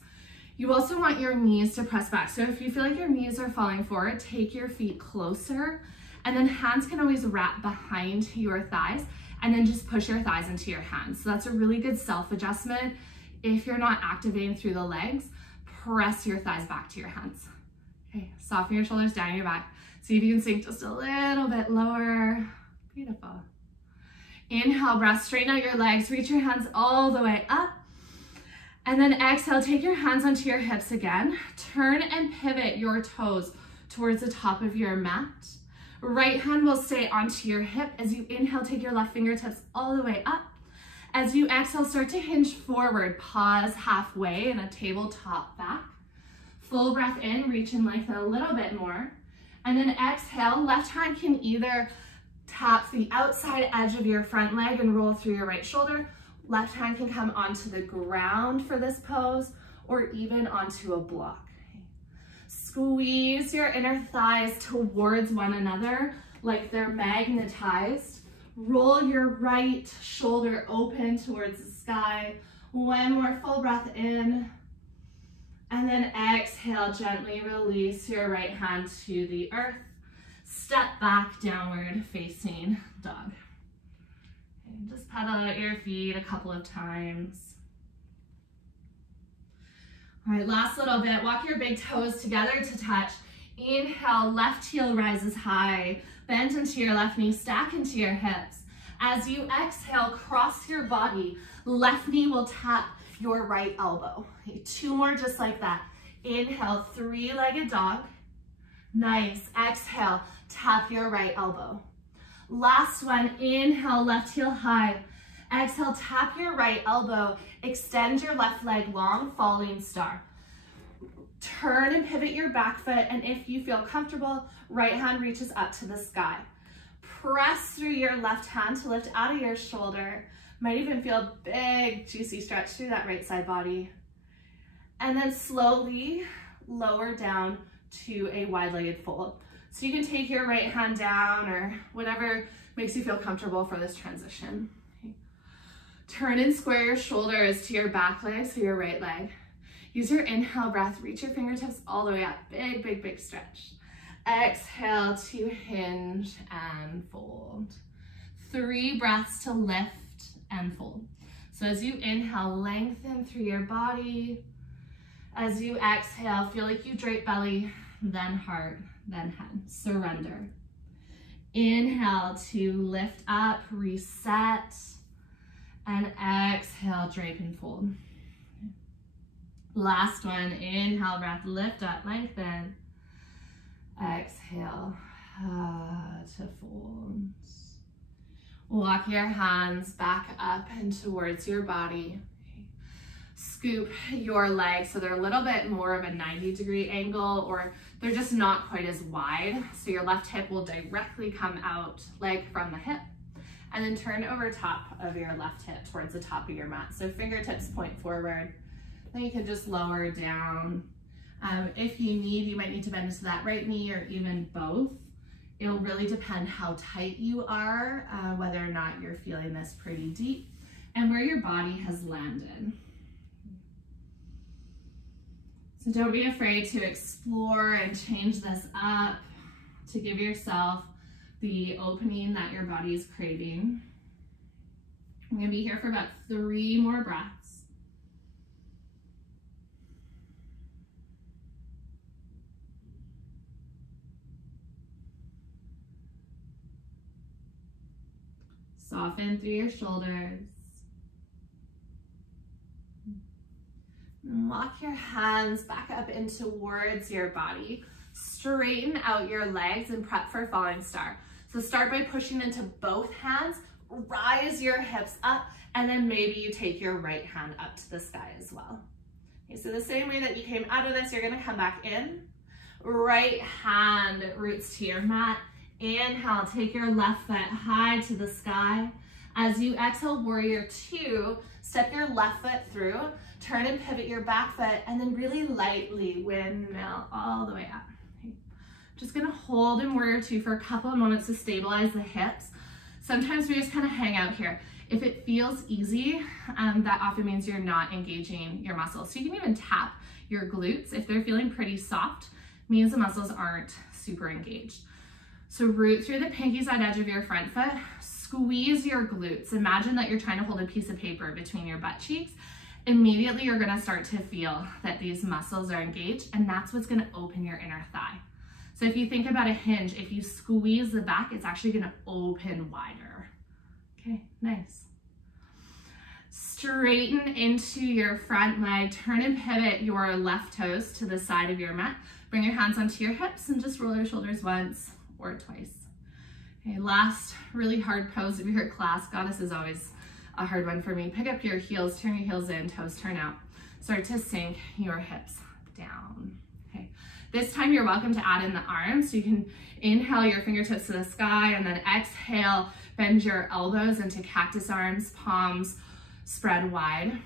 You also want your knees to press back. So if you feel like your knees are falling forward, take your feet closer, and then hands can always wrap behind your thighs, and then just push your thighs into your hands. So that's a really good self-adjustment. If you're not activating through the legs, press your thighs back to your hands. Okay, soften your shoulders down your back. See if you can sink just a little bit lower. Beautiful. Inhale, breath, straighten out your legs, reach your hands all the way up. And then exhale, take your hands onto your hips again. Turn and pivot your toes towards the top of your mat. Right hand will stay onto your hip. As you inhale, take your left fingertips all the way up. As you exhale, start to hinge forward. Pause halfway in a tabletop back. Full breath in, reach and lengthen a little bit more. And then exhale, left hand can either tap the outside edge of your front leg and roll through your right shoulder. Left hand can come onto the ground for this pose, or even onto a block. Squeeze your inner thighs towards one another like they're magnetized. Roll your right shoulder open towards the sky. One more full breath in. And then exhale, gently release your right hand to the earth. Step back, downward facing dog. Just pedal out your feet a couple of times. All right, last little bit. Walk your big toes together to touch. Inhale, left heel rises high. Bend into your left knee, stack into your hips. As you exhale, cross your body. Left knee will tap your right elbow. Okay, 2 more just like that. Inhale, 3-legged dog. Nice. Exhale, tap your right elbow. Last one, inhale, left heel high. Exhale, tap your right elbow. Extend your left leg long, falling star. Turn and pivot your back foot, and if you feel comfortable, right hand reaches up to the sky. Press through your left hand to lift out of your shoulder. Might even feel a big, juicy stretch through that right side body. And then slowly lower down to a wide-legged fold. So you can take your right hand down or whatever makes you feel comfortable for this transition. Okay. Turn and square your shoulders to your back leg, so your right leg. Use your inhale breath, reach your fingertips all the way up. Big, big, big stretch. Exhale to hinge and fold. 3 breaths to lift and fold. So as you inhale, lengthen through your body. As you exhale, feel like you drape belly, then heart, then head. Surrender. Inhale to lift up, reset, and exhale, drape and fold. Last one, inhale, breath, lift up, lengthen. Exhale to fold. Walk your hands back up and towards your body. scoop your legs so they're a little bit more of a 90-degree angle, or they're just not quite as wide. So your left hip will directly come out, leg from the hip, and then turn over top of your left hip towards the top of your mat. So fingertips point forward. Then you can just lower down. If you need, you might need to bend into that right knee or even both. It'll really depend how tight you are, whether or not you're feeling this pretty deep, and where your body has landed. So don't be afraid to explore and change this up to give yourself the opening that your body is craving. I'm gonna be here for about 3 more breaths. Soften through your shoulders. And walk your hands back up in towards your body. Straighten out your legs and prep for falling star. So start by pushing into both hands, rise your hips up, and then maybe you take your right hand up to the sky as well. Okay, so the same way that you came out of this, you're gonna come back in. Right hand roots to your mat. Inhale, take your left foot high to the sky. As you exhale, warrior 2, step your left foot through, turn and pivot your back foot, and then really lightly windmill all the way up. Okay. Just gonna hold in warrior 2 for a couple of moments to stabilize the hips. Sometimes we just kind of hang out here. If it feels easy, that often means you're not engaging your muscles. So you can even tap your glutes. If they're feeling pretty soft, means the muscles aren't super engaged. So root through the pinky side edge of your front foot, squeeze your glutes. Imagine that you're trying to hold a piece of paper between your butt cheeks. Immediately you're gonna start to feel that these muscles are engaged, and that's what's gonna open your inner thigh. So if you think about a hinge, if you squeeze the back, it's actually gonna open wider. Okay, nice. Straighten into your front leg, turn and pivot your left toes to the side of your mat. Bring your hands onto your hips and just roll your shoulders once or twice. Okay, last really hard pose of your class. Goddess is always a hard one for me. Pick up your heels, turn your heels in, toes turn out. Start to sink your hips down. Okay, this time you're welcome to add in the arms. So you can inhale your fingertips to the sky, and then exhale, bend your elbows into cactus arms, palms spread wide.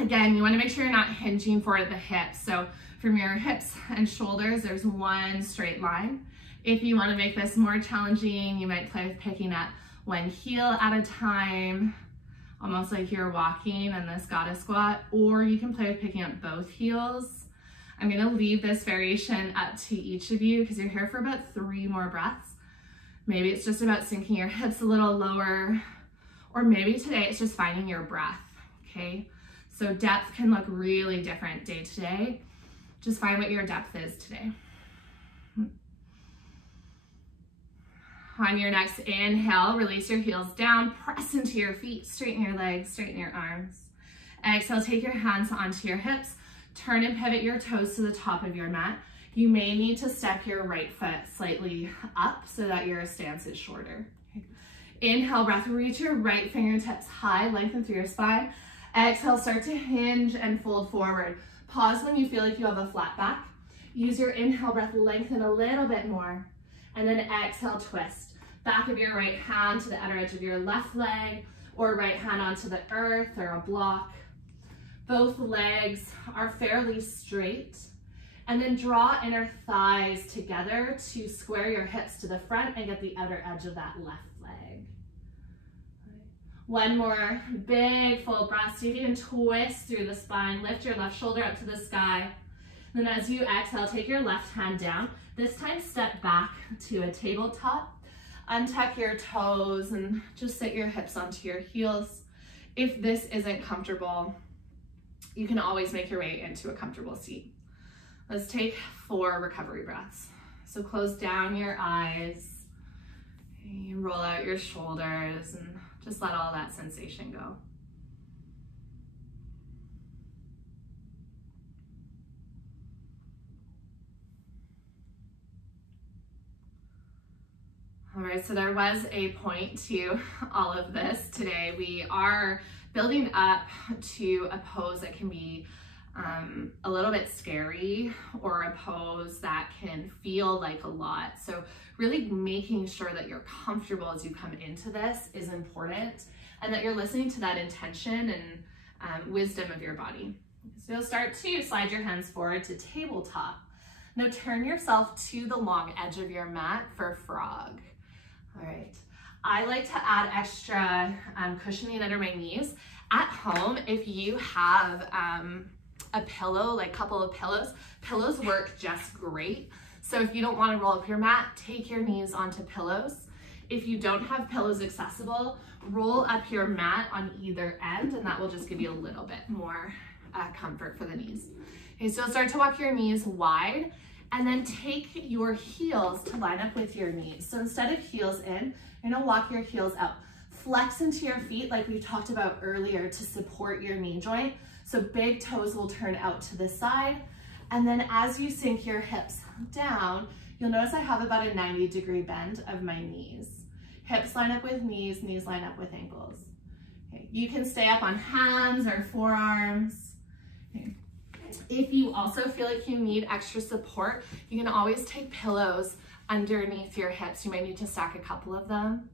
Again, you wanna make sure you're not hinging for the hips. So from your hips and shoulders, there's one straight line. If you want to make this more challenging, you might play with picking up one heel at a time, almost like you're walking in this goddess squat, or you can play with picking up both heels. I'm going to leave this variation up to each of you because you're here for about 3 more breaths. Maybe it's just about sinking your hips a little lower, or maybe today it's just finding your breath, okay? So depth can look really different day to day. Just find what your depth is today. On your next inhale, release your heels down, press into your feet, straighten your legs, straighten your arms. Exhale, take your hands onto your hips, turn and pivot your toes to the top of your mat. You may need to step your right foot slightly up so that your stance is shorter. Okay. Inhale, breath, reach your right fingertips high, lengthen through your spine. Exhale, start to hinge and fold forward. Pause when you feel like you have a flat back. Use your inhale breath, lengthen a little bit more. And then exhale, twist. Back of your right hand to the outer edge of your left leg, or right hand onto the earth or a block. Both legs are fairly straight. And then draw inner thighs together to square your hips to the front and get the outer edge of that left leg. One more big full breath. See if you can twist through the spine. Lift your left shoulder up to the sky. Then as you exhale, take your left hand down. This time step back to a tabletop. Untuck your toes and just sit your hips onto your heels. If this isn't comfortable, you can always make your way into a comfortable seat. Let's take 4 recovery breaths. So close down your eyes, roll out your shoulders, and just let all that sensation go. All right, so there was a point to all of this today. We are building up to a pose that can be a little bit scary, or a pose that can feel like a lot. So really making sure that you're comfortable as you come into this is important, and that you're listening to that intention and wisdom of your body. So you'll start to slide your hands forward to tabletop. Now turn yourself to the long edge of your mat for frog. All right. I like to add extra cushioning under my knees. At home, if you have a pillow, like a couple of pillows work just great. So if you don't want to roll up your mat, take your knees onto pillows. If you don't have pillows accessible, roll up your mat on either end, and that will just give you a little bit more comfort for the knees. Okay, so start to walk your knees wide, and then take your heels to line up with your knees. So instead of heels in, you're gonna walk your heels out. Flex into your feet like we talked about earlier to support your knee joint. So big toes will turn out to the side. And then as you sink your hips down, you'll notice I have about a 90-degree bend of my knees. Hips line up with knees, knees line up with ankles. Okay. You can stay up on hands or forearms. Okay. If you also feel like you need extra support, you can always take pillows underneath your hips. You might need to stack a couple of them.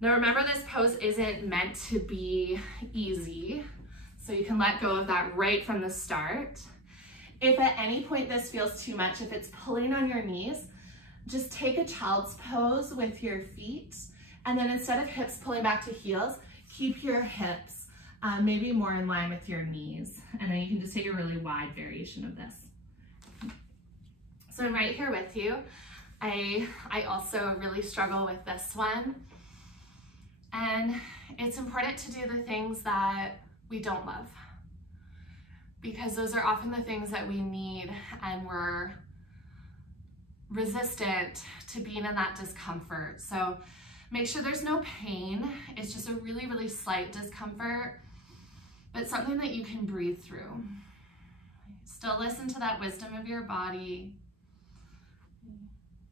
Now remember, this pose isn't meant to be easy, so you can let go of that right from the start. If at any point this feels too much, if it's pulling on your knees, just take a child's pose with your feet, and then instead of hips pulling back to heels, keep your hips maybe more in line with your knees, and then you can just take a really wide variation of this. So I'm right here with you. I also really struggle with this one. And it's important to do the things that we don't love, because those are often the things that we need, and we're resistant to being in that discomfort. So make sure there's no pain. It's just a really, really slight discomfort, but something that you can breathe through. Still listen to that wisdom of your body.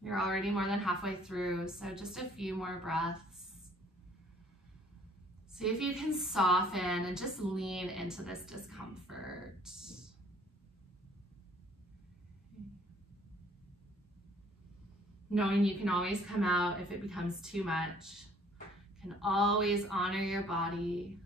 You're already more than halfway through, so just a few more breaths. See if you can soften and just lean into this discomfort. Knowing you can always come out if it becomes too much. You can always honor your body.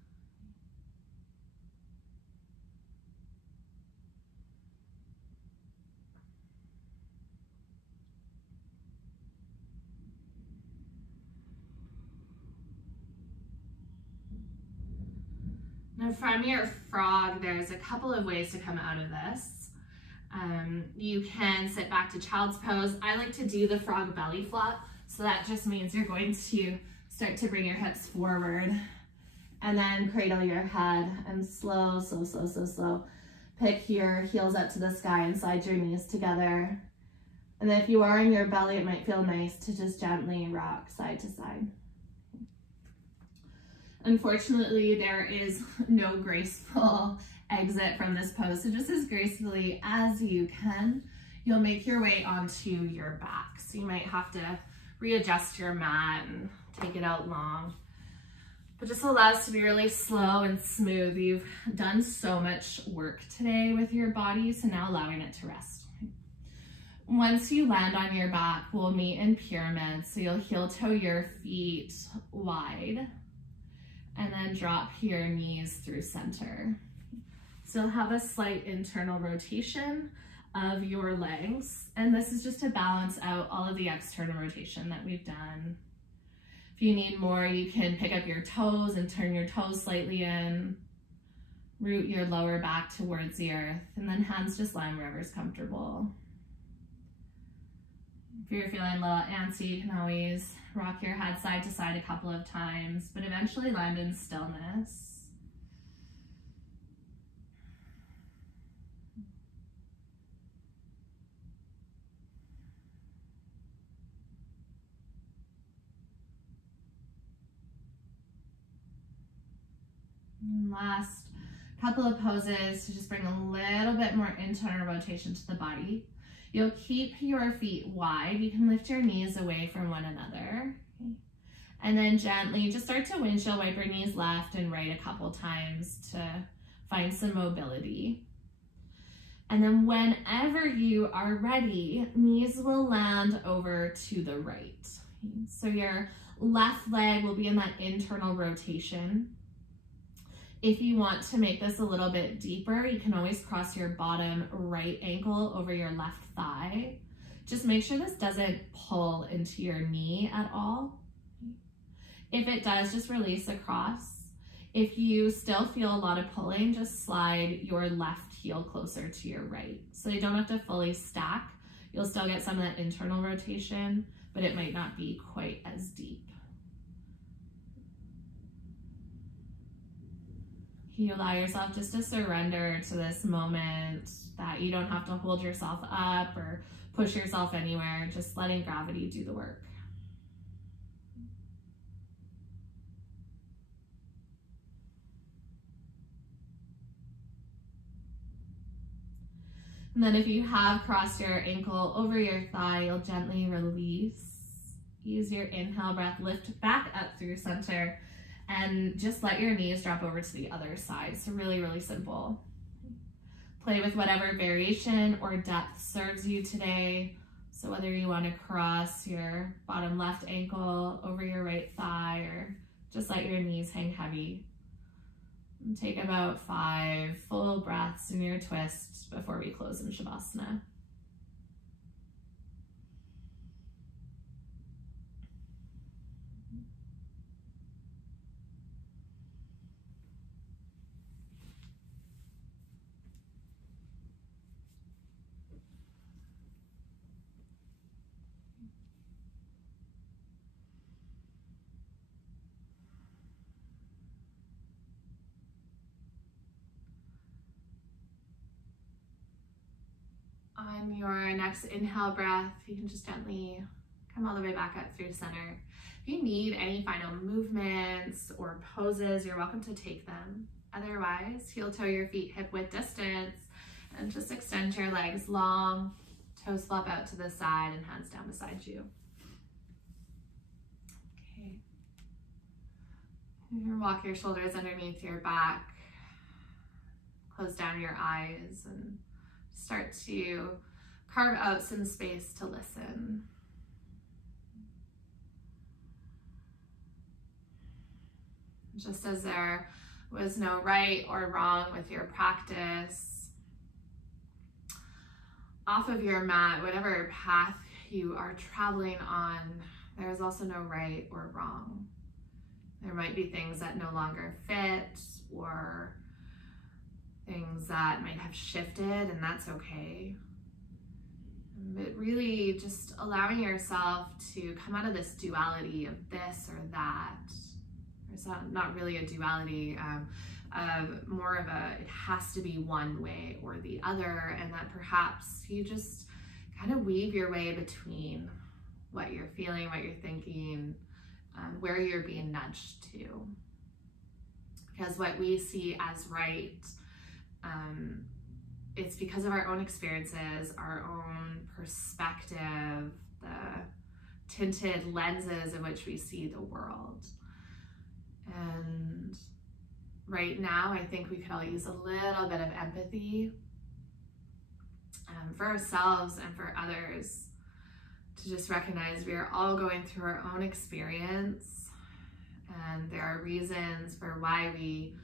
Now from your frog, there's a couple of ways to come out of this. You can sit back to child's pose. I like to do the frog belly flop. So that just means you're going to start to bring your hips forward and then cradle your head and slow. Pick your heels up to the sky and slide your knees together. And then if you are in your belly, it might feel nice to just gently rock side to side. Unfortunately, there is no graceful exit from this pose, so just as gracefully as you can, you'll make your way onto your back. So you might have to readjust your mat and take it out long, but just allow us to be really slow and smooth. You've done so much work today with your body, so now allowing it to rest. Once you land on your back, we'll meet in pyramid, so you'll heel toe your feet wide, and then drop your knees through center. So you'll have a slight internal rotation of your legs, and this is just to balance out all of the external rotation that we've done. If you need more, you can pick up your toes and turn your toes slightly in, root your lower back towards the earth, and then hands just line wherever's comfortable. If you're feeling a little antsy, you can always rock your head side to side a couple of times, but eventually land in stillness. And last couple of poses to just bring a little bit more internal rotation to the body. You'll keep your feet wide. You can lift your knees away from one another. Okay. And then gently just start to windshield wipe your knees left and right a couple times to find some mobility. And then whenever you are ready, knees will land over to the right. So your left leg will be in that internal rotation. If you want to make this a little bit deeper, you can always cross your bottom right ankle over your left thigh. Just make sure this doesn't pull into your knee at all. If it does, just release across. If you still feel a lot of pulling, just slide your left heel closer to your right. So you don't have to fully stack. You'll still get some of that internal rotation, but it might not be quite as deep. You allow yourself just to surrender to this moment, that you don't have to hold yourself up or push yourself anywhere, just letting gravity do the work. And then if you have crossed your ankle over your thigh, you'll gently release. Use your inhale breath, lift back up through center, and just let your knees drop over to the other side. So really, really simple. Play with whatever variation or depth serves you today. So whether you want to cross your bottom left ankle over your right thigh, or just let your knees hang heavy. And take about 5 full breaths in your twist before we close in Shavasana. On your next inhale breath, you can just gently come all the way back up through center. If you need any final movements or poses, you're welcome to take them. Otherwise, heel toe your feet hip width distance and just extend your legs long, toes flop out to the side and hands down beside you. Okay. You walk your shoulders underneath your back, close down your eyes, and start to carve out some space to listen. Just as there was no right or wrong with your practice, off of your mat, whatever path you are traveling on, there is also no right or wrong. There might be things that no longer fit, or things that might have shifted, and that's okay. But really just allowing yourself to come out of this duality of this or that. There's not really a duality, of more of a, it has to be one way or the other, and that perhaps you just kind of weave your way between what you're feeling, what you're thinking, where you're being nudged to. Because what we see as right, it's because of our own experiences, our own perspective, the tinted lenses in which we see the world. And right now, I think we could all use a little bit of empathy for ourselves and for others, to just recognize we are all going through our own experience, and there are reasons for why we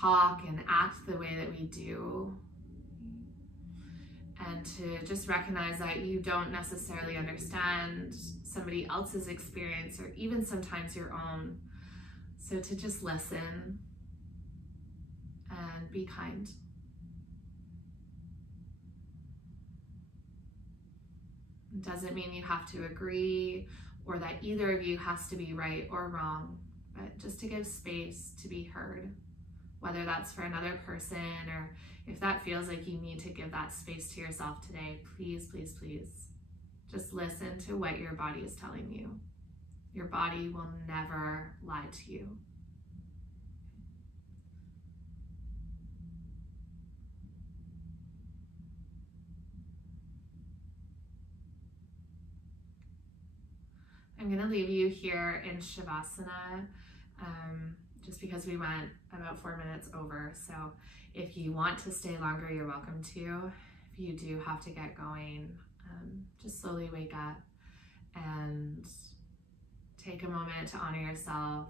talk and act the way that we do, and to just recognize that you don't necessarily understand somebody else's experience, or even sometimes your own. So to just listen and be kind. It doesn't mean you have to agree, or that either of you has to be right or wrong, but just to give space to be heard, whether that's for another person, or if that feels like you need to give that space to yourself today, please, please, please, just listen to what your body is telling you. Your body will never lie to you. I'm gonna leave you here in Shavasana, just because we went about 4 minutes over. So if you want to stay longer, you're welcome to. If you do have to get going, just slowly wake up and take a moment to honor yourself.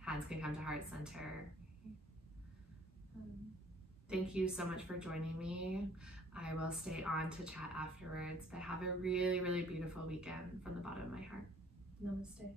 Hands can come to heart center. Thank you so much for joining me. I will stay on to chat afterwards, but have a really, really beautiful weekend from the bottom of my heart. Namaste.